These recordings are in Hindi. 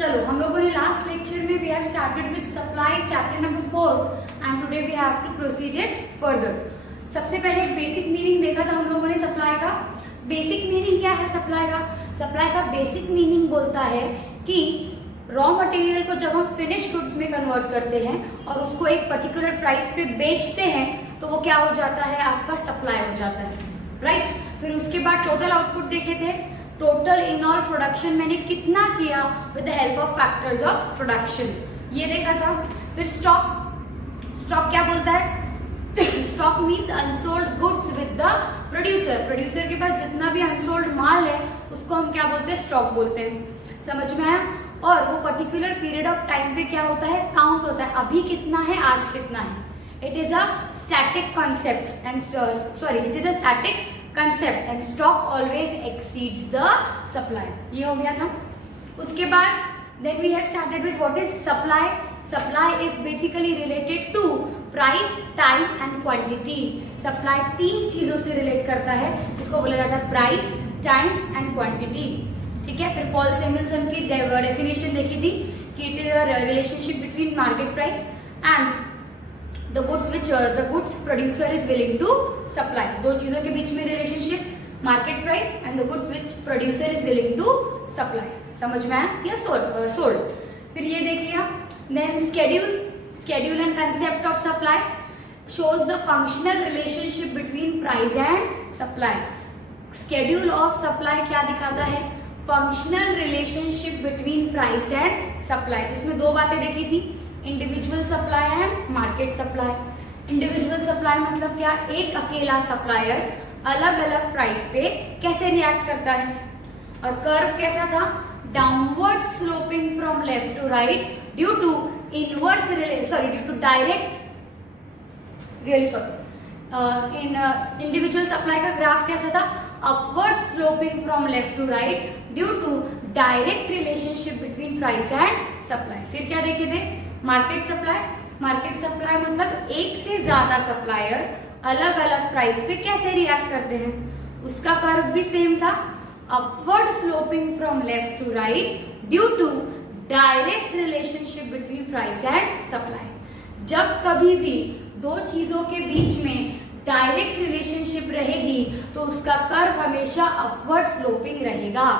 चलो हम लोगों ने लास्ट लेक्चर में we have started with supply chapter number 4 and today we have to proceed it further. सबसे पहले एक बेसिक मीनिंग देखा था हम लोगों ने सप्लाई का। बेसिक मीनिंग क्या है सप्लाई का? सप्लाई का बेसिक मीनिंग बोलता है कि रॉ मटेरियल को जब हम फिनिश गुड्स में कन्वर्ट करते हैं और उसको एक पर्टिकुलर प्राइस पे बेचते हैं तो वो क्या हो जाता है, आपका सप्लाई हो जाता है, राइट। फिर उसके बाद टोटल आउटपुट देखे थे, टोटल इन ऑल प्रोडक्शन मैंने कितना किया with the help of factors of production, ये देखा था। फिर स्टॉक क्या बोलता है? Stock means unsold goods with the producer. Producer के पास जितना भी अनसोल्ड माल है उसको हम क्या बोलते हैं? स्टॉक बोलते हैं। समझ में आया? और वो पर्टिकुलर पीरियड ऑफ टाइम पे क्या होता है? काउंट होता है, अभी कितना है, आज कितना है। It is a static concept and it is a static concept and stock always exceeds the supply। ये हो गया था। उसके बाद then we have started with what is supply। supply is basically related to price, time and quantity। supply तीन चीजों से रिलेट करता है, जिसको बोला जाता है प्राइस, टाइम एंड क्वांटिटी। ठीक है। फिर पॉल सैमुअल्सन की डेफिनेशन देखी थी कि it is a relationship between market price and the goods which the goods producer is willing to supply। दो चीजों के बीच में relationship, market price and the goods which producer is willing to supply। समझ में आया? या सोल्ड। फिर ये देख लिया। Then schedule and concept of supply shows the functional relationship between price and supply। schedule of supply क्या दिखाता है? functional relationship between price and supply, जिसमें दो बातें देखी थी, individual supply and market supply. Individual supply मतलब क्या? एक अकेला सप्लायर अलग अलग प्राइस पे कैसे रिएक्ट करता है। और कर्व कैसा था? Downward sloping from left to right due to individual supply का ग्राफ कैसा था? Upward sloping from left to right due to direct relationship between price and supply. फिर क्या देखे थे? मार्केट सप्लाई मतलब एक से ज्यादा सप्लायर अलग अलग प्राइस पे कैसे रिएक्ट करते हैं, उसका कर्व भी सेम था, upward sloping from left to right due to direct relationship between price and supply. जब कभी भी दो चीजों के बीच में डायरेक्ट रिलेशनशिप रहेगी तो उसका कर्व हमेशा अपवर्ड स्लोपिंग रहेगा।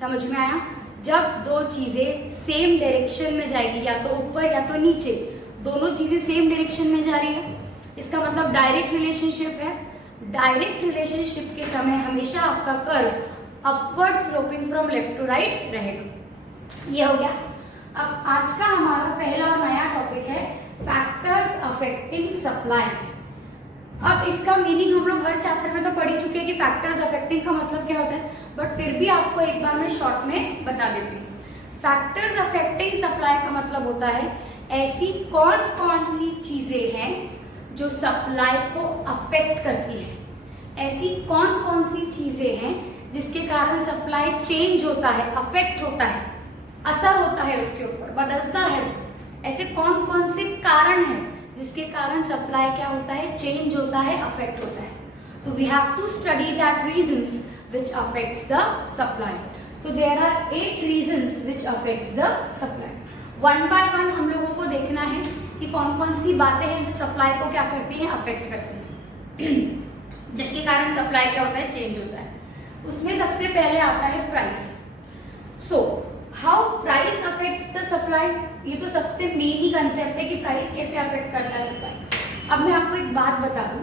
समझ में आया? जब दो चीजें सेम डायरेक्शन में जाएगी, या तो ऊपर या तो नीचे, दोनों चीजें सेम डायरेक्शन में जा रही है, इसका मतलब डायरेक्ट रिलेशनशिप है। डायरेक्ट रिलेशनशिप के समय हमेशा आपका curve upward sloping from left to right रहेगा। ये हो गया। अब आज का हमारा पहला और नया टॉपिक है फैक्टर्स अफेक्टिंग सप्लाई। अब इसका मीनिंग हम लोग हर चैप्टर में तो पढ़ ही चुके हैं कि फैक्टर्स अफेक्टिंग का मतलब क्या होता है, बट फिर भी आपको एक बार मैं शॉर्ट में बता देती हूँ। फैक्टर्स अफेक्टिंग सप्लाई का मतलब होता है ऐसी कौन कौन सी चीजें हैं जो सप्लाई को अफेक्ट करती है, ऐसी कौन कौन सी चीजें हैं जिसके कारण सप्लाई चेंज होता है, अफेक्ट होता है, असर होता है उसके ऊपर, बदलता है। ऐसे कौन कौन से कारण हैं जिसके कारण सप्लाई क्या होता है? चेंज होता है, अफेक्ट होता है। तो we have to study that reasons which affects the supply। So there are 8 reasons which affects the supply। One by one हम लोगों को देखना है कि कौन कौन सी बातें हैं जो सप्लाई को क्या करती हैं? अफेक्ट करती हैं जिसके कारण सप्लाई क्या होता है? चेंज होता है। उसमें सबसे पहले आता है price. So how price affects the supply, ये तो सबसे मेन ही कंसेप्ट है कि प्राइस कैसे अफेक्ट करता है सप्लाई। अब मैं आपको एक बात बता दूं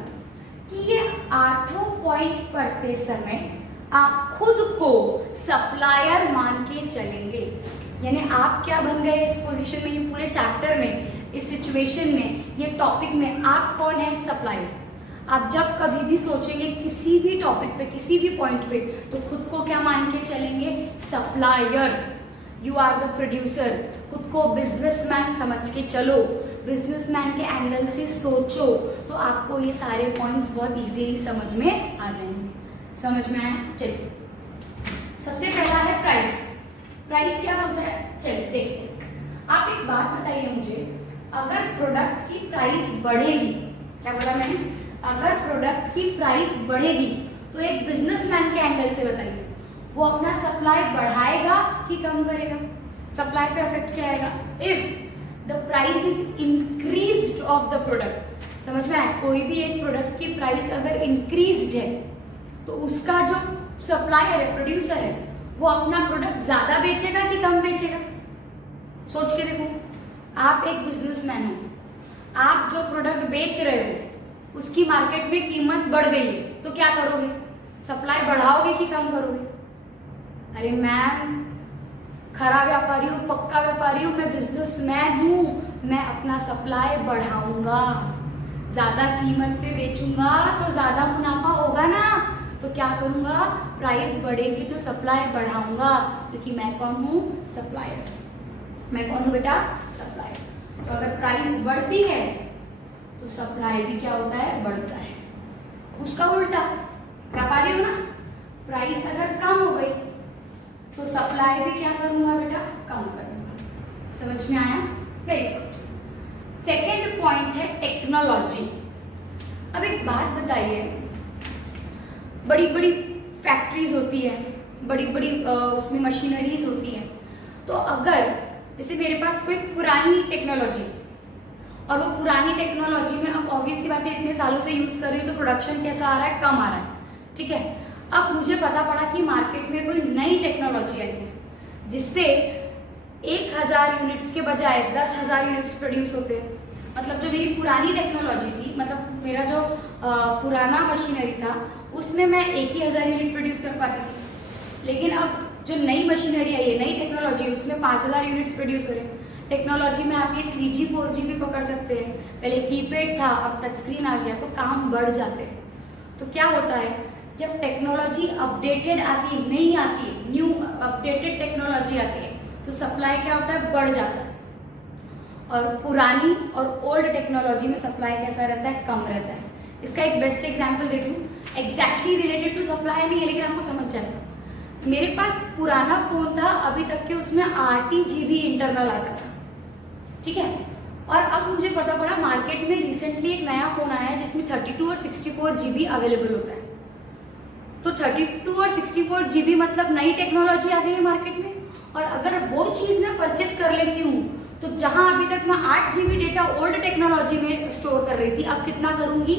कि ये 8 पॉइंट पढ़ते समय आप खुद को सप्लायर मान के चलेंगे, यानी आप क्या बन गए इस पोजीशन में, ये पूरे चैप्टर में, इस सिचुएशन में, ये टॉपिक में आप कौन है? सप्लायर। आप जब कभी भी सोचेंगे किसी भी टॉपिक पे, किसी भी पॉइंट पे, तो खुद को क्या मान के चलेंगे? Supplier. You are the producer. खुद को बिजनेसमैन समझ के चलो, बिजनेसमैन के एंगल से सोचो, तो आपको ये सारे पॉइंट्स बहुत इजीली समझ में आ जाएंगे। समझ में आया? चलिए, सबसे पहला है प्राइस। प्राइस क्या होता है? चलिए देखते हैं। आप एक बात बताइए मुझे, अगर प्रोडक्ट की प्राइस बढ़ेगी, क्या बोला मैंने? अगर प्रोडक्ट की प्राइस बढ़ेगी तो एक बिजनेसमैन के एंगल से बताइए, वो अपना सप्लाई बढ़ाएगा कि कम करेगा? सप्लाई पे इफेक्ट क्या आएगा? If the price is increased of the product, समझ में आया? कोई भी एक प्रोडक्ट की प्राइस अगर इंक्रीज्ड है तो उसका जो सप्लायर है, प्रोड्यूसर है, वो अपना प्रोडक्ट ज्यादा बेचेगा कि कम बेचेगा? सोच के देखो, आप एक बिजनेसमैन हो, आप जो प्रोडक्ट बेच रहे हो उसकी मार्केट में कीमत बढ़ गई है तो क्या करोगे? सप्लाई बढ़ाओगे कि कम करोगे? अरे मैम, खरा व्यापारी हूँ, पक्का व्यापारी हूँ, मैं बिजनेसमैन हूँ, मैं अपना सप्लाई बढ़ाऊंगा, ज्यादा कीमत पे बेचूंगा तो ज्यादा मुनाफा होगा ना। तो क्या करूंगा? प्राइस बढ़ेगी तो सप्लाई बढ़ाऊंगा, क्योंकि मैं कौन हूँ? सप्लायर। मैं कौन हूँ बेटा? सप्लायर। तो अगर प्राइस बढ़ती है तो सप्लाई भी क्या होता है? बढ़ता है। उसका उल्टा, व्यापारी हो ना, प्राइस अगर कम हो गई तो सप्लाई भी क्या करूंगा बेटा? कम करूंगा। समझ में आया? Very good. सेकेंड पॉइंट है टेक्नोलॉजी। अब एक बात बताइए, बड़ी बड़ी फैक्ट्रीज होती है, बड़ी बड़ी उसमें मशीनरीज होती हैं, तो अगर जैसे मेरे पास कोई पुरानी टेक्नोलॉजी, और वो पुरानी टेक्नोलॉजी में अब ऑब्वियस सी बात है इतने सालों से यूज कर रही हूँ तो प्रोडक्शन कैसा आ रहा है? कम आ रहा है, ठीक है। अब मुझे पता पड़ा कि मार्केट में कोई नई टेक्नोलॉजी आई है जिससे 1000 यूनिट्स के बजाय 10,000 यूनिट्स प्रोड्यूस होते हैं। मतलब जो मेरी पुरानी टेक्नोलॉजी थी, मतलब मेरा जो पुराना मशीनरी था उसमें मैं 1,000 यूनिट प्रोड्यूस कर पाती थी, लेकिन अब जो नई मशीनरी आई है, नई टेक्नोलॉजी, उसमें 5,000 यूनिट्स प्रोड्यूस हो रहे हैं। टेक्नोलॉजी में आप ये 3G 4G भी पकड़ सकते हैं। पहले कीपैड था, अब टच स्क्रीन आ गया, तो काम बढ़ जाते हैं। तो क्या होता है, जब टेक्नोलॉजी अपडेटेड आती है, नई आती है, न्यू अपडेटेड टेक्नोलॉजी आती है, तो सप्लाई क्या होता है? बढ़ जाता है। और पुरानी और ओल्ड टेक्नोलॉजी में सप्लाई कैसा रहता है? कम रहता है। इसका एक बेस्ट एग्जांपल दे दूं, एग्जैक्टली रिलेटेड टू सप्लाई नहीं है लेकिन आपको समझ जाएगा। मेरे पास पुराना फोन था अभी तक के, उसमें 8GB इंटरनल आता था, ठीक है। और अब मुझे पता पड़ा मार्केट में रिसेंटली एक नया फोन आया है जिसमें 32 और 64GB अवेलेबल होता है। तो 32 और 64GB मतलब नई टेक्नोलॉजी आ गई है मार्केट में। और अगर वो चीज़ मैं परचेस कर लेती हूँ तो जहां अभी तक मैं 8GB डेटा ओल्ड टेक्नोलॉजी में स्टोर कर रही थी, अब कितना करूंगी?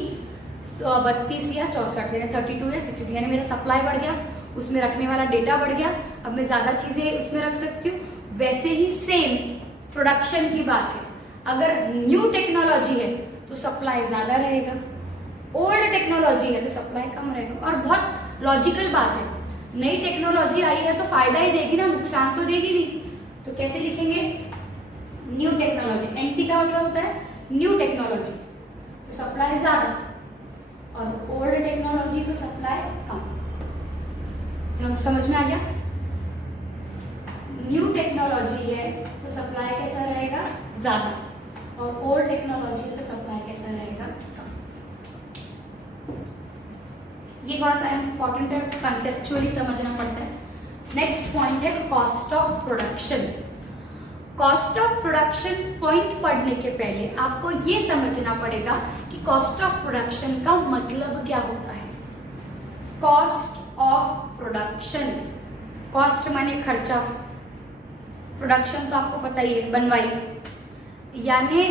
32 या 64, यानी 32 या 62, यानी मेरा सप्लाई बढ़ गया, उसमें रखने वाला डेटा बढ़ गया, अब मैं ज़्यादा चीज़ें उसमें रख सकती हूँ। वैसे ही सेम प्रोडक्शन की बात है, अगर न्यू टेक्नोलॉजी है तो सप्लाई ज़्यादा रहेगा, ओल्ड टेक्नोलॉजी है तो सप्लाई कम रहेगा। और बहुत लॉजिकल बात है, नई टेक्नोलॉजी आई है तो फायदा ही देगी ना, नुकसान तो देगी नहीं। तो कैसे लिखेंगे? न्यू टेक्नोलॉजी, एनटी का मतलब होता है न्यू टेक्नोलॉजी, तो सप्लाई ज़्यादा, और ओल्ड टेक्नोलॉजी तो सप्लाई कम। जब समझ में आ गया? न्यू टेक्नोलॉजी है तो सप्लाई कैसा रहेगा? ज़्यादा, और ओल्ड टेक्नोलॉजी है तो सप्लाई कैसा रहेगा? कम। ये थोड़ा सा इंपॉर्टेंट है, कंसेप्चुअली समझना पड़ता है। नेक्स्ट पॉइंट है cost of production. Cost of production point पढ़ने के पहले आपको ये समझना पड़ेगा कि कॉस्ट ऑफ प्रोडक्शन का मतलब क्या होता है। कॉस्ट ऑफ प्रोडक्शन, कॉस्ट माने खर्चा, प्रोडक्शन तो आपको पता ही है, बनवाई, यानी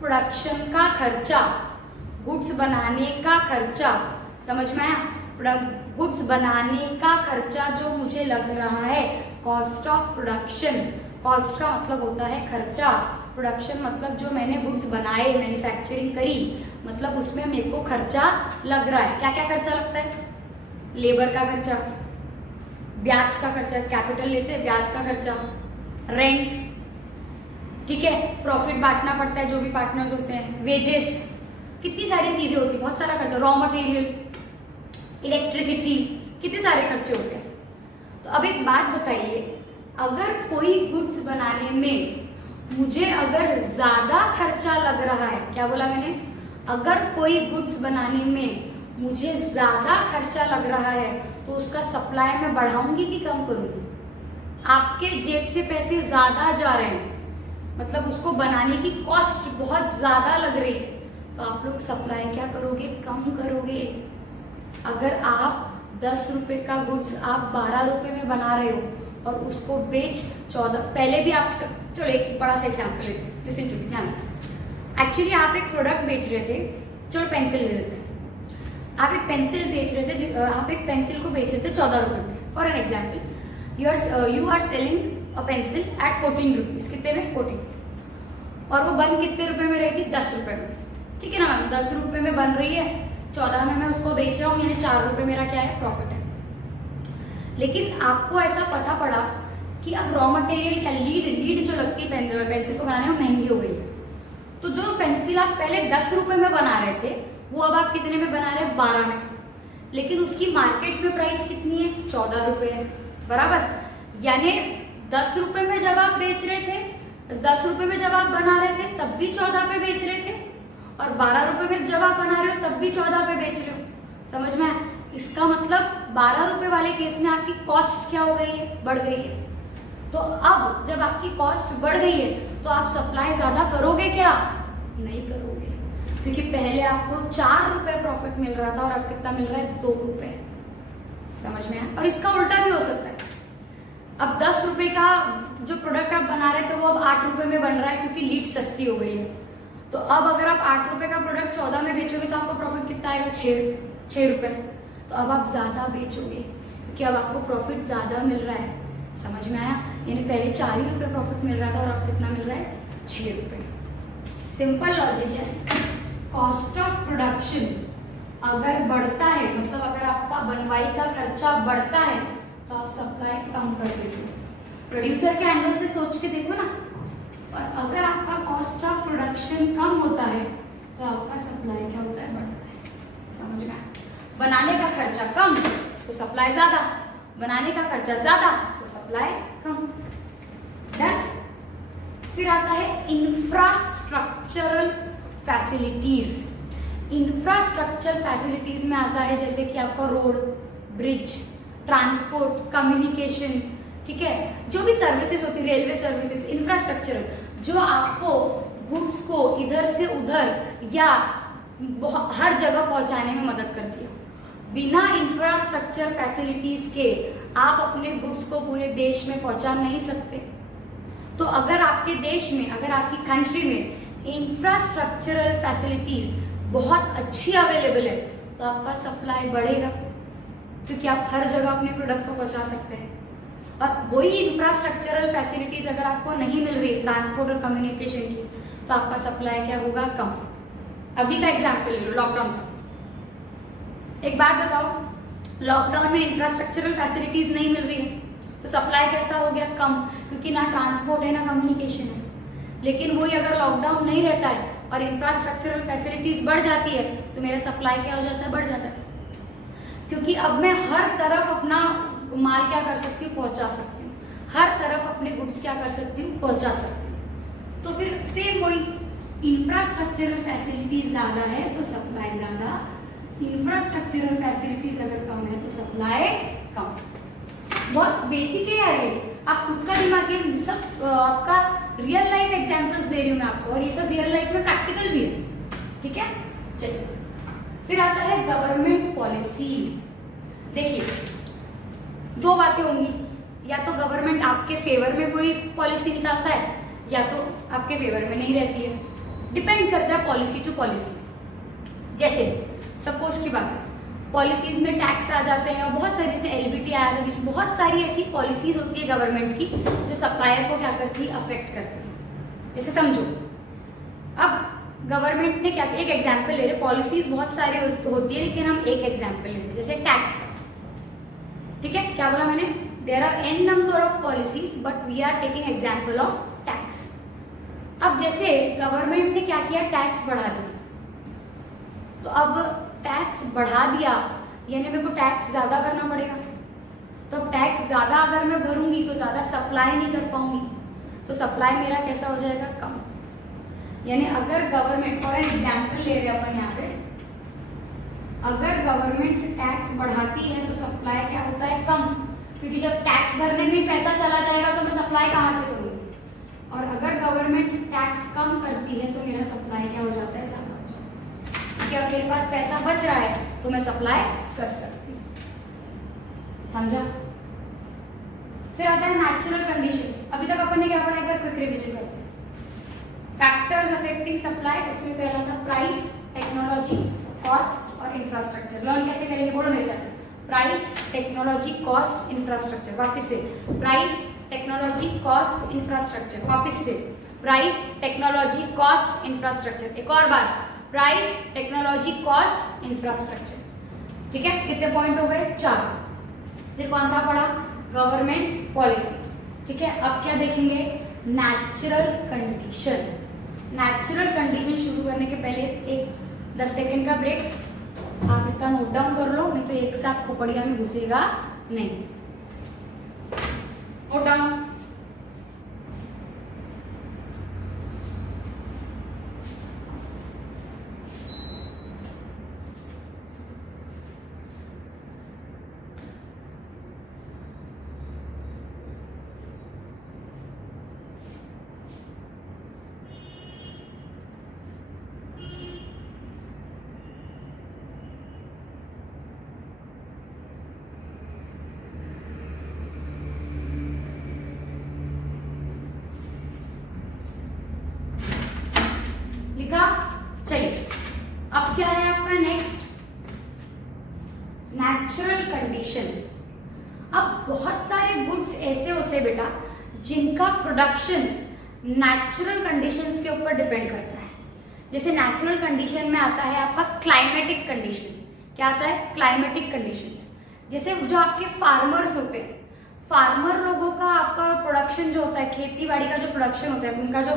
प्रोडक्शन का खर्चा, गुड्स बनाने का खर्चा। समझ में आया? गुड्स बनाने का खर्चा जो मुझे लग रहा है, कॉस्ट ऑफ प्रोडक्शन। कॉस्ट का मतलब होता है खर्चा, प्रोडक्शन मतलब जो मैंने गुड्स बनाए, मैन्युफैक्चरिंग करी, मतलब उसमें मेरे को खर्चा लग रहा है। क्या क्या खर्चा लगता है? लेबर का खर्चा, ब्याज का खर्चा, कैपिटल लेते हैं ब्याज का खर्चा, रेंट, ठीक है, प्रॉफिट बांटना पड़ता है जो भी पार्टनर्स होते हैं, वेजेस, कितनी सारी चीजें होती है, बहुत सारा खर्चा, रॉ मटेरियल, इलेक्ट्रिसिटी, कितने सारे खर्चे होते हैं। तो अब एक बात बताइए, अगर कोई गुड्स बनाने में मुझे अगर ज़्यादा खर्चा लग रहा है, क्या बोला मैंने? अगर कोई गुड्स बनाने में मुझे ज़्यादा खर्चा लग रहा है तो उसका सप्लाई मैं बढ़ाऊंगी कि कम करूंगी? आपके जेब से पैसे ज़्यादा जा रहे हैं, मतलब उसको बनाने की कॉस्ट बहुत ज़्यादा लग रही है, तो आप लोग सप्लाई क्या करोगे? कम करोगे। अगर आप 10 रुपये का गुड्स आप 12 रुपये में बना रहे हो और उसको बेच 14, पहले भी आप चलो एक बड़ा सा एग्जाम्पल लेते हैं, लिसन टू मी ध्यान से। एक्चुअली आप एक प्रोडक्ट बेच रहे थे, चलो पेंसिल ले लेते हैं। आप एक पेंसिल बेच रहे थे, आप एक पेंसिल को बेच रहे थे 14 रुपये में। For an example you are selling a pencil at 14 rupees, कितने में 14, और वो बन कितने रुपए में रही थी 10 रुपये में, ठीक है ना मैम। 10 रुपये में बन रही है, 14 में मैं उसको बेच रहा हूँ, यानी 4 रुपये मेरा क्या है, प्रॉफिट है। लेकिन आपको ऐसा पता पड़ा कि अब रॉ मटेरियल क्या, लीड जो लगती है पेंसिल को बनाने में, महंगी हो गई है। तो जो पेंसिल आप पहले 10 रुपये में बना रहे थे, वो अब आप कितने में बना रहे हैं, 12 में। लेकिन उसकी मार्केट में प्राइस कितनी है, 14 रुपये है, बराबर। यानी 10 रुपये में जब आप बेच रहे थे, 10 रुपये में जब आप बना रहे थे तब भी 14 पे बेच रहे थे, और 12 रुपये में जब आप बना रहे हो तब भी 14 पे बेच रहे हो। समझ में आया? इसका मतलब 12 रुपये वाले केस में आपकी कॉस्ट क्या हो गई है, बढ़ गई है। तो अब जब आपकी कॉस्ट बढ़ गई है तो आप सप्लाई ज्यादा करोगे क्या, नहीं करोगे, क्योंकि पहले आपको 4 रुपये प्रॉफिट मिल रहा था और अब कितना मिल रहा है, 2 रुपये। समझ में आया? और इसका उल्टा भी हो सकता है। अब 10 रुपये का जो प्रोडक्ट आप बना रहे थे वो अब 8 रुपये में बन रहा है, क्योंकि लीड सस्ती हो गई है। तो अब अगर आप 8 रुपये का प्रोडक्ट 14 में बेचोगे तो आपका प्रॉफिट कितना आएगा, 6 रुपये। तो अब आप ज़्यादा बेचोगे, क्योंकि अब आपको प्रॉफिट ज़्यादा मिल रहा है। समझ में आया? यानी पहले 4 ही रुपये प्रॉफिट मिल रहा था और अब कितना मिल रहा है, 6 रुपये। सिंपल लॉजिक है। कॉस्ट ऑफ प्रोडक्शन अगर बढ़ता है, मतलब अगर आपका बनवाई का खर्चा बढ़ता है तो आप सप्लाई कम कर देते हो। प्रोड्यूसर के एंगल से सोच के देखो ना। और अगर आपका कॉस्ट ऑफ प्रोडक्शन कम होता है तो आपका सप्लाई क्या होता है, बढ़ता है। समझ में आया? बनाने का खर्चा कम तो सप्लाई ज्यादा, बनाने का खर्चा ज्यादा तो सप्लाई कम। डन। फिर आता है इंफ्रास्ट्रक्चरल फैसिलिटीज। इंफ्रास्ट्रक्चर फैसिलिटीज में आता है जैसे कि आपका रोड, ब्रिज, ट्रांसपोर्ट, कम्युनिकेशन, ठीक है, जो भी सर्विसेज होती है, रेलवे सर्विसेज, इंफ्रास्ट्रक्चर जो आपको गुड्स को इधर से उधर या हर जगह पहुंचाने में मदद करती है। बिना इंफ्रास्ट्रक्चर फैसिलिटीज के आप अपने गुड्स को पूरे देश में पहुंचा नहीं सकते। तो अगर आपके देश में, अगर आपकी कंट्री में इंफ्रास्ट्रक्चरल फैसिलिटीज बहुत अच्छी अवेलेबल है तो आपका सप्लाई बढ़ेगा, क्योंकि आप हर जगह अपने प्रोडक्ट को पहुंचा सकते हैं। और वही इंफ्रास्ट्रक्चरल फैसिलिटीज अगर आपको नहीं मिल रही, ट्रांसपोर्ट और कम्युनिकेशन की, तो आपका सप्लाई क्या होगा, कम। अभी का एग्जाम्पल ले लो, लॉकडाउन का। एक बात बताओ, लॉकडाउन में इंफ्रास्ट्रक्चरल फैसिलिटीज नहीं मिल रही है तो सप्लाई कैसा हो गया, कम, क्योंकि ना ट्रांसपोर्ट है ना कम्युनिकेशन है। लेकिन वही अगर लॉकडाउन नहीं रहता है और इंफ्रास्ट्रक्चरल फैसिलिटीज बढ़ जाती है तो मेरा सप्लाई क्या हो जाता है, बढ़ जाता है, क्योंकि अब मैं हर तरफ अपना माल क्या कर सकती हूँ, पहुंचा सकती हूँ। हर तरफ अपने गुड्स क्या कर सकती हूँ, पहुंचा सकती हूँ। तो फिर सेम वही, इंफ्रास्ट्रक्चरल फैसिलिटीज ज्यादा है तो सप्लाई ज्यादा, इंफ्रास्ट्रक्चरल फैसिलिटीज अगर कम है तो सप्लाई कम। बहुत बेसिक है यार ये, आप खुद का दिमाग, ये सब आपका रियल लाइफ एग्जांपल्स दे रही हूँ मैं आपको, और ये सब रियल लाइफ में प्रैक्टिकल भी है, ठीक है। चलिए फिर आता है गवर्नमेंट पॉलिसी। देखिए दो बातें होंगी, या तो गवर्नमेंट आपके फेवर में कोई पॉलिसी निकालता है या तो आपके फेवर में नहीं रहती है, डिपेंड करता है पॉलिसी टू पॉलिसी। जैसे सपोज की बात है, पॉलिसीज में टैक्स आ जाते हैं और बहुत सारी, जैसे एलबीटी आया था, बहुत सारी ऐसी पॉलिसीज होती है गवर्नमेंट की जो सप्लायर को क्या करती है, अफेक्ट करती है। जैसे समझो, अब गवर्नमेंट ने क्या, एक एग्जाम्पल ले रहे, पॉलिसीज बहुत सारी होती है लेकिन हम एक एग्जाम्पल ले रहे, जैसे टैक्स का, ठीक है। क्या बोला मैंने, there are n number of policies but we are taking example of tax. अब जैसे गवर्नमेंट ने क्या किया, टैक्स बढ़ा दिया, तो अब टैक्स बढ़ा दिया यानी मेरे को टैक्स ज्यादा भरना पड़ेगा। तो अब टैक्स ज्यादा अगर मैं भरूंगी तो ज्यादा सप्लाई नहीं कर पाऊंगी, तो सप्लाई मेरा कैसा हो जाएगा, कम। यानी अगर गवर्नमेंट, फॉर एग्जाम्पल ले रहे अपन यहाँ पे, अगर गवर्नमेंट टैक्स बढ़ाती है तो सप्लाई क्या होता है, कम, क्योंकि जब टैक्स भरने में पैसा चला जाएगा तो मैं सप्लाई कहाँ से करूँगी। और अगर गवर्नमेंट टैक्स कम करती है तो मेरा सप्लाई क्या हो जाता है, ज्यादा हो जाता है, क्योंकि अब मेरे पास पैसा बच रहा है तो मैं सप्लाई कर सकती हूँ। समझा? फिर आता है नेचुरल कंडीशन। अभी तक अपन ने क्या पढ़ा, एक बार क्विक रिवीजन करते हैं। फैक्टर्स अफेक्टिंग सप्लाई, उसमें पहला था प्राइस, टेक्नोलॉजी, कॉस्ट और इंफ्रास्ट्रक्चर। लर्न कैसे करेंगे, बोलो मेरे साथ। Price, technology, cost, infrastructure. वापस से प्राइस, टेक्नोलॉजी, कॉस्ट, इंफ्रास्ट्रक्चर। वापस से प्राइस, टेक्नोलॉजी, कॉस्ट, इंफ्रास्ट्रक्चर। एक और बार, प्राइस, टेक्नोलॉजी, कॉस्ट, इंफ्रास्ट्रक्चर। ठीक है, कितने पॉइंट हो गए, 4। फिर कौन सा पढ़ा, गवर्नमेंट पॉलिसी। ठीक है, अब क्या देखेंगे, नेचुरल कंडीशन। नेचुरल कंडीशन शुरू करने के पहले एक 10 सेकेंड का ब्रेक। आप इतना नोट डाउन कर लो, नहीं तो एक साथ खोपड़िया में घुसेगा नहीं। Note down. लिखा, चलिए अब क्या है आपका नेक्स्ट, नेचुरल कंडीशन। अब बहुत सारे गुड्स ऐसे होते हैं बेटा जिनका प्रोडक्शन नेचुरल कंडीशंस के ऊपर डिपेंड करता है। जैसे नेचुरल कंडीशन में आता है आपका क्लाइमेटिक कंडीशन। क्या आता है, क्लाइमेटिक कंडीशंस। जैसे जो आपके फार्मर्स होते हैं, फार्मर लोगों का आपका प्रोडक्शन जो होता है, खेती बाड़ी का जो प्रोडक्शन होता है, उनका जो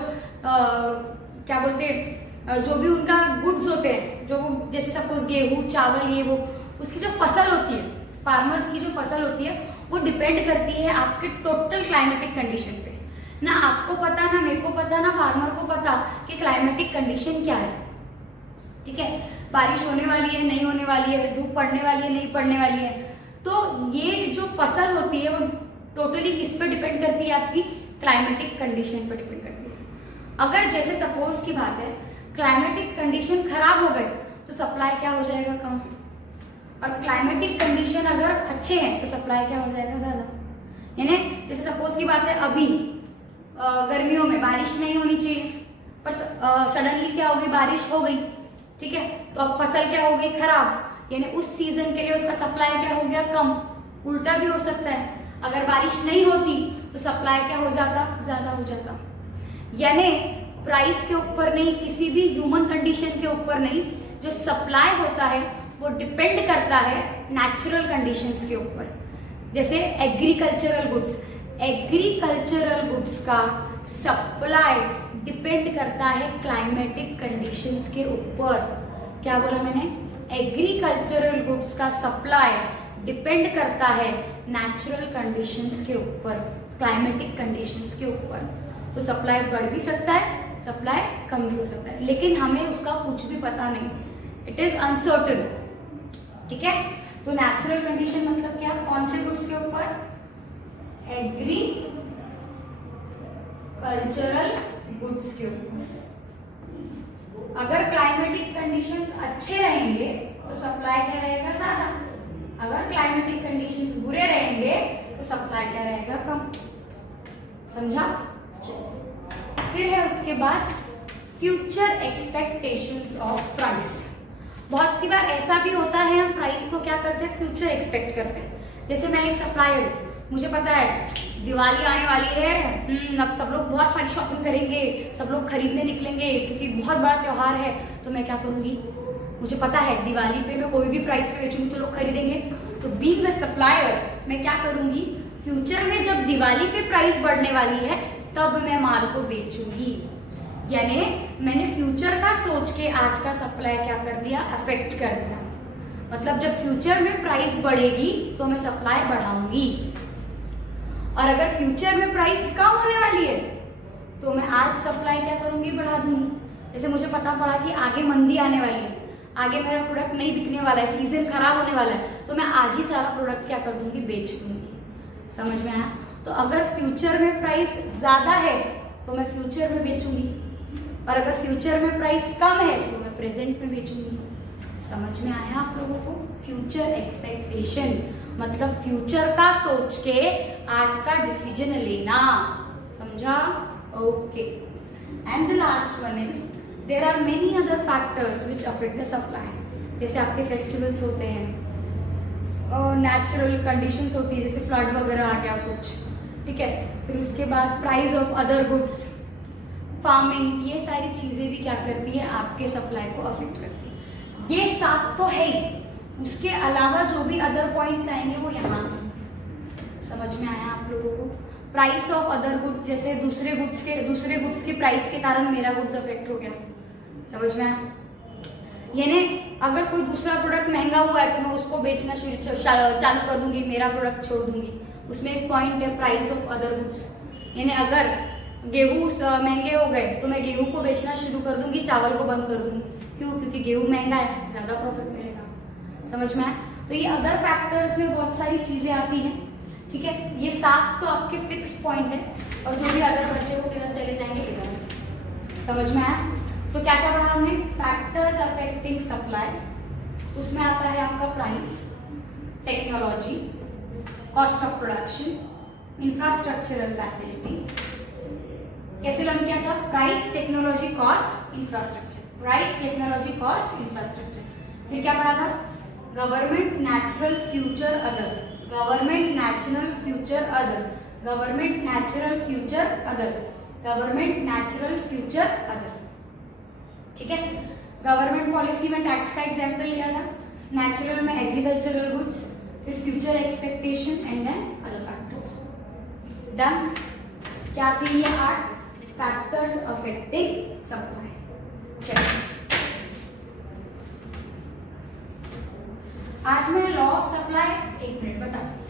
क्या बोलते हैं, जो भी उनका गुड्स होते हैं, जो जैसे सपोज गेहूँ, चावल, ये वो, उसकी जो फसल होती है, फार्मर्स की जो फसल होती है, वो डिपेंड करती है आपके टोटल क्लाइमेटिक कंडीशन पे। ना आपको पता, ना मेरे को पता, ना फार्मर को पता कि क्लाइमेटिक कंडीशन क्या है। ठीक है, बारिश होने वाली है, नहीं होने वाली है, धूप पड़ने वाली है, नहीं पड़ने वाली है। तो ये जो फसल होती है वो टोटली किस पे डिपेंड करती है, आपकी क्लाइमेटिक कंडीशन पर डिपेंड करती है। अगर जैसे सपोज की बात है, क्लाइमेटिक कंडीशन खराब हो गए तो सप्लाई क्या हो जाएगा, कम। और क्लाइमेटिक कंडीशन अगर अच्छे हैं तो सप्लाई क्या हो जाएगा, ज़्यादा। यानी जैसे सपोज की बात है, अभी गर्मियों में बारिश नहीं होनी चाहिए, पर सडनली क्या हो गई, बारिश हो गई। ठीक है, तो अब फसल क्या हो गई, खराब। यानी उस सीजन के लिए उसका सप्लाई क्या हो गया, कम। उल्टा भी हो सकता है, अगर बारिश नहीं होती तो सप्लाई क्या हो जाता, ज़्यादा हो जाता। यानी प्राइस के ऊपर नहीं, किसी भी ह्यूमन कंडीशन के ऊपर नहीं, जो सप्लाई होता है वो डिपेंड करता है नेचुरल कंडीशंस के ऊपर। जैसे एग्रीकल्चरल गुड्स, एग्रीकल्चरल गुड्स का सप्लाई डिपेंड करता है क्लाइमेटिक कंडीशंस के ऊपर। क्या बोला मैंने, एग्रीकल्चरल गुड्स का सप्लाई डिपेंड करता है नेचुरल कंडीशंस के ऊपर, क्लाइमेटिक कंडीशंस के ऊपर। तो सप्लाई बढ़ भी सकता है, सप्लाई कम भी हो सकता है, लेकिन हमें उसका कुछ भी पता नहीं, इट इज अनसर्टन। ठीक है, तो नेचुरल कंडीशन मतलब क्या, कौन से गुड्स के ऊपर, एग्रीकल्चरल गुड्स के ऊपर। अगर क्लाइमेटिक कंडीशंस अच्छे रहेंगे तो सप्लाई क्या रहेगा, ज्यादा। अगर क्लाइमेटिक कंडीशंस बुरे रहेंगे तो सप्लाई क्या रहेगा, कम। समझा। फिर है उसके बाद फ्यूचर एक्सपेक्टेशंस ऑफ प्राइस। बहुत सी बार ऐसा भी होता है, हम प्राइस को क्या करते हैं, फ्यूचर एक्सपेक्ट करते हैं। जैसे मैं एक सप्लायर, मुझे पता है दिवाली आने वाली है, अब सब लोग बहुत सारी शॉपिंग करेंगे, सब लोग खरीदने निकलेंगे क्योंकि बहुत बड़ा त्योहार है। तो मैं क्या करूँगी, मुझे पता है दिवाली पे मैं कोई भी प्राइस पे बेचूंगी तो लोग खरीदेंगे। तो बीइंग द सप्लायर मैं क्या करूँगी, फ्यूचर में जब दिवाली पे प्राइस बढ़ने वाली है तब मैं माल को बेचूंगी। यानी मैंने फ्यूचर का सोच के आज का सप्लाई क्या कर दिया, अफेक्ट कर दिया। मतलब जब फ्यूचर में प्राइस बढ़ेगी तो मैं सप्लाई बढ़ाऊंगी, और अगर फ्यूचर में प्राइस कम होने वाली है तो मैं आज सप्लाई क्या करूंगी, बढ़ा दूंगी। जैसे मुझे पता पड़ा कि आगे मंदी आने वाली है, आगे मेरा प्रोडक्ट नहीं बिकने वाला है, सीजन खराब होने वाला है, तो मैं आज ही सारा प्रोडक्ट क्या कर दूंगी, बेच दूंगी। समझ में आया। तो अगर फ्यूचर में प्राइस ज्यादा है तो मैं फ्यूचर में बेचूंगी, और अगर फ्यूचर में प्राइस कम है तो मैं प्रेजेंट में बेचूंगी। समझ में आया आप लोगों को? फ्यूचर एक्सपेक्टेशन मतलब फ्यूचर का सोच के आज का डिसीजन लेना, समझा? Okay. And the last one is there are many other factors which affect the supply. जैसे आपके फेस्टिवल्स होते हैं, नेचुरल कंडीशंस होती है, जैसे फ्लड वगैरह आ गया कुछ, ठीक है। फिर उसके बाद price of other goods, farming, ये सारी चीज़ें भी क्या करती है, आपके सप्लाई को अफेक्ट करती है। ये 7 तो है ही, उसके अलावा जो भी अदर पॉइंट्स आएंगे वो यहाँ जाएंगे। समझ में आया आप लोगों को? प्राइस ऑफ अदर गुड्स, जैसे दूसरे गुड्स के प्राइस के कारण मेरा गुड्स अफेक्ट हो गया, समझ में आया? यानी अगर कोई दूसरा प्रोडक्ट महंगा हुआ है तो मैं उसको बेचना चालू कर दूंगी, मेरा प्रोडक्ट छोड़ दूंगी। उसमें एक पॉइंट है प्राइस ऑफ अदर गुड्स, यानी अगर गेहूँ महंगे हो गए तो मैं गेहूँ को बेचना शुरू कर दूंगी, चावल को बंद कर दूंगी। क्यों? क्योंकि गेहूँ महंगा है, ज़्यादा प्रॉफिट मिलेगा। समझ में आए? तो ये अदर फैक्टर्स में बहुत सारी चीज़ें आती हैं, ठीक है। ये 7 तो आपके फिक्स पॉइंट है, और जो भी अदर बच्चे वो किधर चले जाएंगे, इधर। समझ में आया? तो क्या क्या पढ़ा हमने? फैक्टर्स अफेक्टिंग सप्लाई, उसमें आता है आपका price, technology, cost of production, infrastructural facility. कैसे लर्न किया था? Price, technology, cost, infrastructure. Price, technology, cost, infrastructure. फिर क्या पढ़ा था? Government, natural, future, other. Government, natural, future, other. Government, natural, future, other. Government, natural, future, other. ठीक है। गवर्नमेंट पॉलिसी में टैक्स का एग्जाम्पल लिया था, नेचुरल में एग्रीकल्चरल गुड्स, फिर future expectation and then other factors. Done? क्या थी ये 8 फैक्टर्स अफेक्टिंग सप्लाई। चलिए आज मैं लॉ ऑफ सप्लाई 1 मिनट बताती हूँ।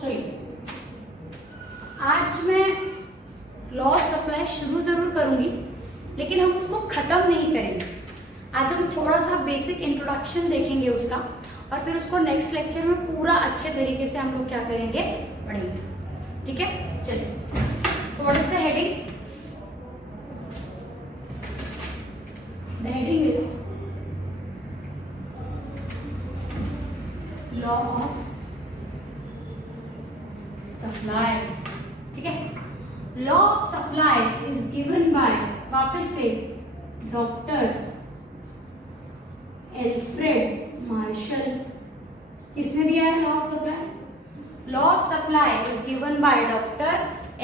चलिए आज मैं लॉ ऑफ सप्लाई शुरू जरूर करूंगी, लेकिन हम उसको खत्म नहीं करेंगे। आज हम थोड़ा सा बेसिक इंट्रोडक्शन देखेंगे उसका, और फिर उसको नेक्स्ट लेक्चर में पूरा अच्छे तरीके से हम लोग क्या करेंगे, पढ़ेंगे। ठीक है, चलिए। So what is the heading? The heading is law of supply. ठीक है, law of supply is given bye, वापस से, डॉक्टर एल्फ्रेड मार्शल। किसने दिया है law of supply? Law of supply is given by doctor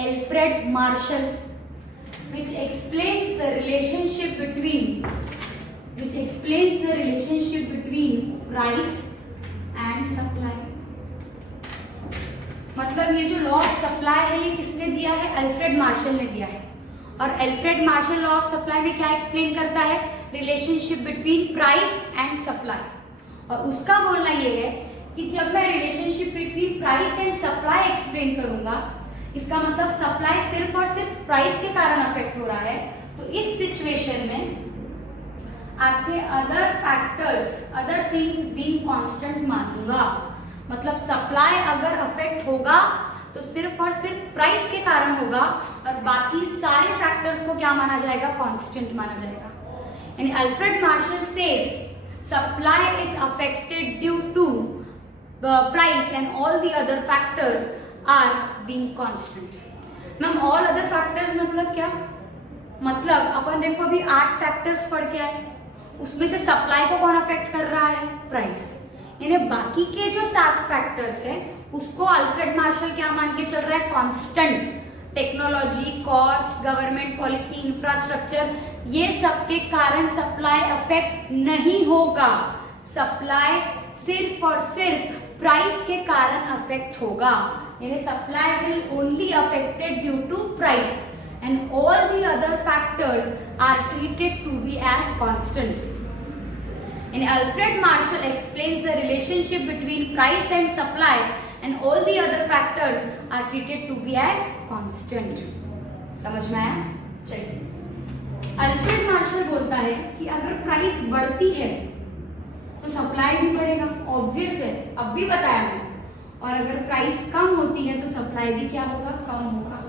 Alfred martial, which explains the relationship between price and supply। मतलब ये जो लॉ ऑफ सप्लाई है, ये किसने दिया है? अल्फ्रेड मार्शल ने दिया है। और Alfred Marshall law of supply में क्या एक्सप्लेन करता है? Relationship between price and supply. और उसका बोलना ये है कि जब मैं relationship between price and supply explain करूंगा, इसका मतलब सप्लाई सिर्फ और सिर्फ प्राइस के कारण अफेक्ट हो रहा है, तो इस सिचुएशन में आपके other factors, other things being constant मानूंगा। मतलब सप्लाई अगर अफेक्ट होगा तो सिर्फ और सिर्फ प्राइस के कारण होगा, और बाकी सारे फैक्टर्स को क्या माना जाएगा? कांस्टेंट माना जाएगा। यानी Alfred Marshall says supply is affected due to price and all the other factors are being constant. Ma'am all other factors मतलब क्या? मतलब अपन देखो अभी 8 फैक्टर्स पढ़ के आए, उसमें से सप्लाई को कौन अफेक्ट कर रहा है? प्राइस। यानी बाकी के जो 7 फैक्टर्स है उसको अल्फ्रेड मार्शल क्या मान के चल रहा है? Constant. Technology, cost, government policy, infrastructure, ये सब के कारण सप्लाई अफेक्ट नहीं होगा। सप्लाई सिर्फ और सिर्फ प्राइस के कारण अफेक्ट होगा, यानी supply will only affected due to price and all the other factors are treated to be as constant. And Alfred Marshall explains the relationship between price and supply and all the other factors are treated to be as constant। समझ में आया? चलिए, अल्फ्रेड मार्शल बोलता है कि अगर प्राइस बढ़ती है तो सप्लाई भी बढ़ेगा, ऑब्वियस है, अब भी बताया मैंने, और अगर प्राइस कम होती है तो सप्लाई भी क्या होगा, कम होगा।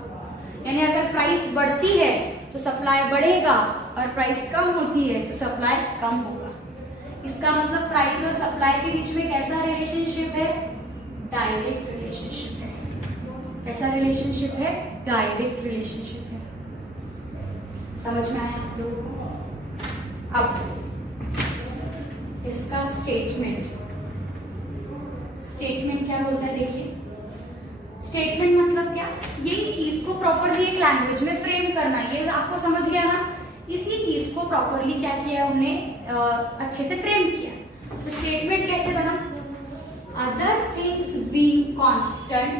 यानी अगर प्राइस बढ़ती है तो सप्लाई बढ़ेगा और प्राइस कम होती है तो सप्लाई कम होगा। इसका मतलब प्राइस और सप्लाई के बीच में कैसा रिलेशनशिप है, डायरेक्ट रिलेशनशिप है। कैसा रिलेशनशिप है, डायरेक्ट रिलेशनशिप है। समझ में आया आप लोगों को? अब इसका स्टेटमेंट क्या बोलता है, देखिए स्टेटमेंट मतलब क्या, यही चीज को प्रॉपरली एक लैंग्वेज में फ्रेम करना, ये आपको समझ गया ना। इसी चीज को प्रॉपरली क्या किया हमने, अच्छे से फ्रेम किया। तो स्टेटमेंट कैसे बना, other things being constant,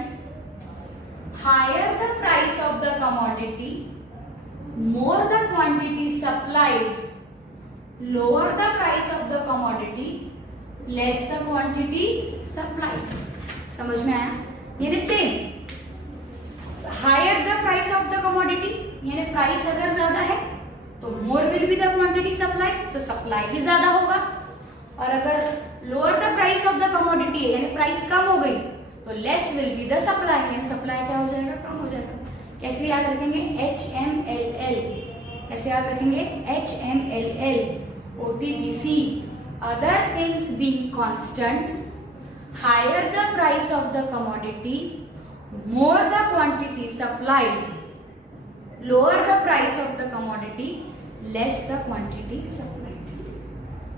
higher the price of the commodity, more the quantity supplied, lower the price of the commodity, less the quantity supplied. समझ में आया? यानी same, higher the price of the commodity यानी प्राइस अगर ज्यादा है तो more will be the quantity supply, तो सप्लाई भी ज्यादा होगा। और अगर lower the price of the commodity है यानी प्राइस कम हो गई तो less will be the supply, यानी सप्लाई क्या हो जाएगा, कम हो जाएगा। कैसे याद रखेंगे, HMLL, कैसे याद रखेंगे, HMLL, OTBC, other things being constant, higher the price of the commodity, more the quantity supplied, lower the price of the commodity, less the quantity supplied।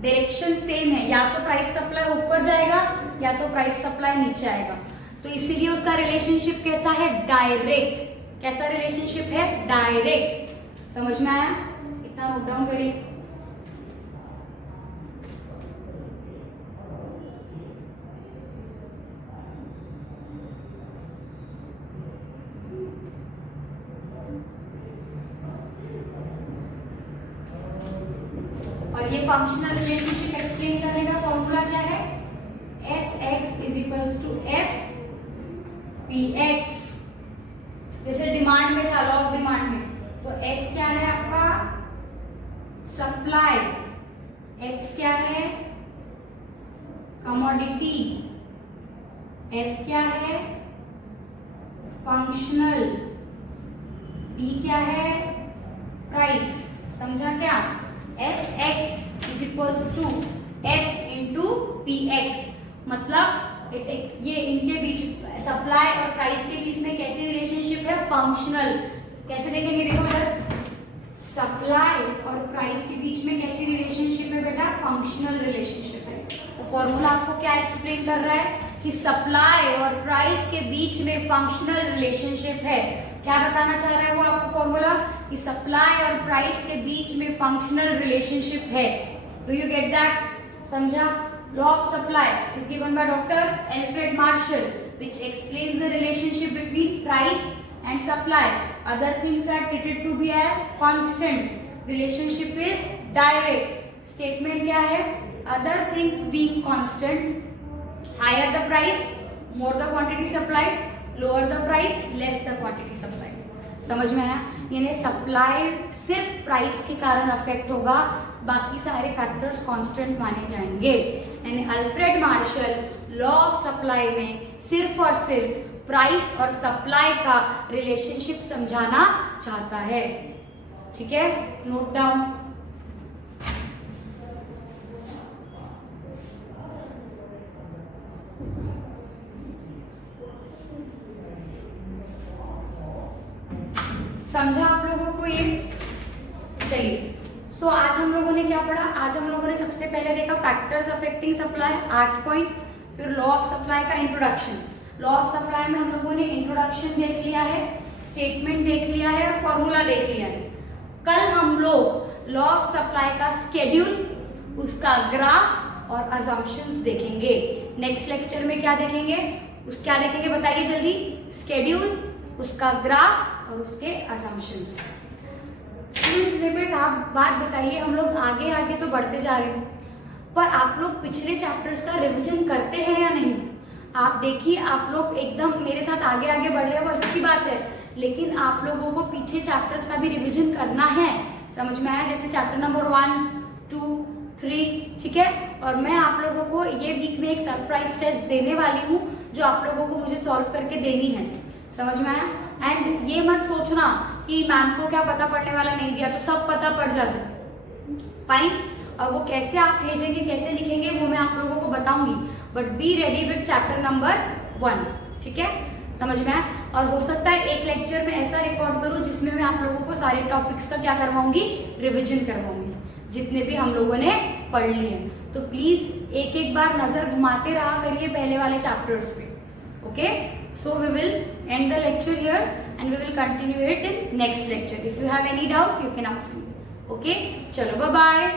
Direction same है, या तो प्राइस सप्लाई ऊपर जाएगा या तो प्राइस सप्लाई नीचे आएगा। तो इसीलिए उसका रिलेशनशिप कैसा है, डायरेक्ट। कैसा रिलेशनशिप है, डायरेक्ट। समझ में आया? इतना नोट डाउन करिए। ये फंक्शनल रिलेशनशिप एक्सप्लेन करने का फॉर्मूला क्या है, Sx is equals to F Px। जैसे डिमांड में था, लॉ ऑफ डिमांड में, तो S क्या है आपका, सप्लाई, X क्या है, कमोडिटी, F क्या है, फंक्शनल, P क्या है, प्राइस। समझा क्या? Sx is equals to F into Px, मतलब ये इनके बीच, सप्लाई और प्राइस के बीच में कैसी रिलेशनशिप है, फंक्शनल। कैसे देखेंगे, देखो इधर, सप्लाई और प्राइस के बीच में कैसी रिलेशनशिप है बेटा, फंक्शनल रिलेशनशिप है। तो फॉर्मूला आपको क्या एक्सप्लेन कर रहा है कि सप्लाई और प्राइस के बीच में फंक्शनल रिलेशनशिप है। क्या बताना चाह रहा है वो आपको फॉर्मूला, कि सप्लाई और प्राइस के बीच में फंक्शनल रिलेशनशिप है। Do you get that? समझा? Law of supply is given by doctor Alfred Marshall, which explains the relationship between price and supply. Other things are treated to be as constant, relationship is direct. Statement क्या है, other things being constant, higher the price, more the quantity supplied, lower the price, less the quantity supply. समझ में आया? यानी सप्लाई सिर्फ प्राइस के कारण अफेक्ट होगा, बाकी सारे फैक्टर्स कांस्टेंट माने जाएंगे। यानी Alfred martial law of supply में सिर्फ और सिर्फ प्राइस और सप्लाई का रिलेशनशिप समझाना चाहता है। ठीक है, नोट डाउन। समझा आप लोगों को ये? चलिए, सो आज हम लोगों ने क्या पढ़ा, आज हम लोगों ने सबसे पहले देखा फैक्टर्स अफेक्टिंग सप्लाई 8 पॉइंट, फिर लॉ ऑफ सप्लाई का इंट्रोडक्शन। लॉ ऑफ सप्लाई में हम लोगों ने इंट्रोडक्शन देख लिया है, स्टेटमेंट देख लिया है और फॉर्मूला देख लिया है। कल हम लोग लॉ ऑफ सप्लाई का स्केड्यूल, उसका ग्राफ और अजम्पशंस देखेंगे। नेक्स्ट लेक्चर में क्या देखेंगे, क्या देखेंगे बताइए जल्दी। स्केड्यूल, उसका ग्राफ और उसके अजम्पशंस। स्टूडेंट्स मेरे को एक आप बात बताइए, हम लोग आगे आगे तो बढ़ते जा रहे हैं, पर आप लोग पिछले चैप्टर्स का रिवीजन करते हैं या नहीं? आप देखिए, आप लोग एकदम मेरे साथ आगे आगे बढ़ रहे हैं, वो अच्छी बात है, लेकिन आप लोगों को पीछे चैप्टर्स का भी रिवीजन करना है। समझ में आया? जैसे चैप्टर नंबर 1, 2, 3, ठीक है। और मैं आप लोगों को ये वीक में एक सरप्राइज टेस्ट देने वाली हूँ जो आप लोगों को मुझे सॉल्व करके देनी है। समझ में आया? एंड ये मत सोचना कि मैम को क्या पता पड़ने वाला नहीं दिया, तो सब पता पड़ जाता है। फाइन। और वो कैसे आप भेजेंगे, कैसे लिखेंगे, वो मैं आप लोगों को बताऊंगी, but be ready with chapter number 1, ठीक है। समझ में आया? और हो सकता है एक लेक्चर में ऐसा रिकॉर्ड करूं जिसमें मैं आप लोगों को सारे टॉपिक्स का क्या करवाऊंगी, रिविजन करवाऊंगी, जितने भी हम लोगों ने पढ़ लिए। तो प्लीज एक एक बार नजर घुमाते रहा करिए पहले वाले चैप्टर्स पे। Okay, so we will end the lecture here and we will continue it in next lecture. If you have any doubt you can ask me. Okay, चलो बाय बाय।